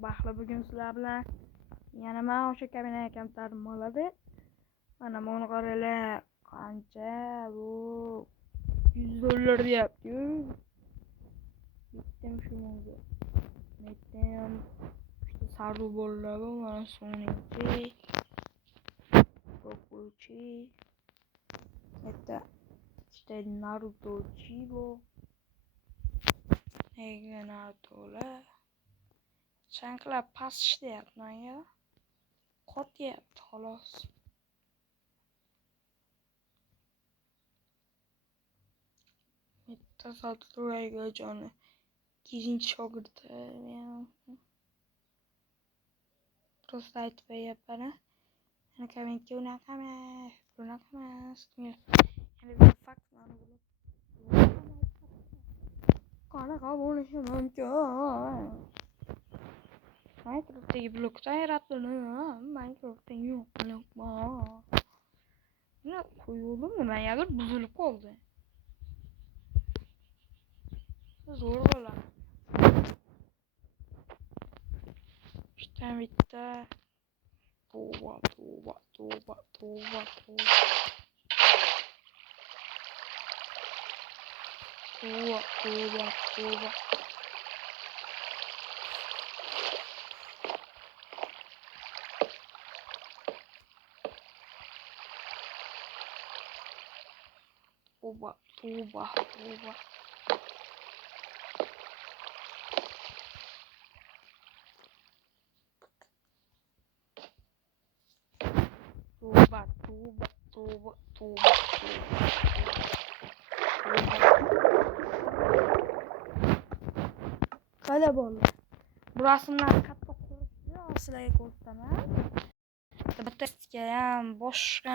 Sabahla bugün sizlar bilan yana men o'sha kabina kamtarim bo'ladi. Mana buni qaranglar, qancha bu $100 deyapti-yu. Bitdim shunga. Netdan işte sarı bo'ladi, mana sonunchi. Gokuchi. Это işte Naruto'chi bu. Nega Naruto'lar? Chanklar past ishlayapman ya. Qotyapti xolos. Bitta Satoruga joni. 2-chi shogirdi men. Просто aytib beryapman. Ana kommentga unaqa emas, bunaqa emas. Yana bir fakt mana bu. Qanaqa bo'lishi mumkin? Minecraft'dagi blokdan yaratildi. Minecraft'dagi yo'q blok bor. Buni qo'yuvdim, nimagadir buzilib qoldi. Zo'r bo'ladi. İşte bitti. Tuğba. Qala bo'ldi. Bu rasmlarni katta qilib sizlarga ko'rsataman. Bittasiga ham boshqa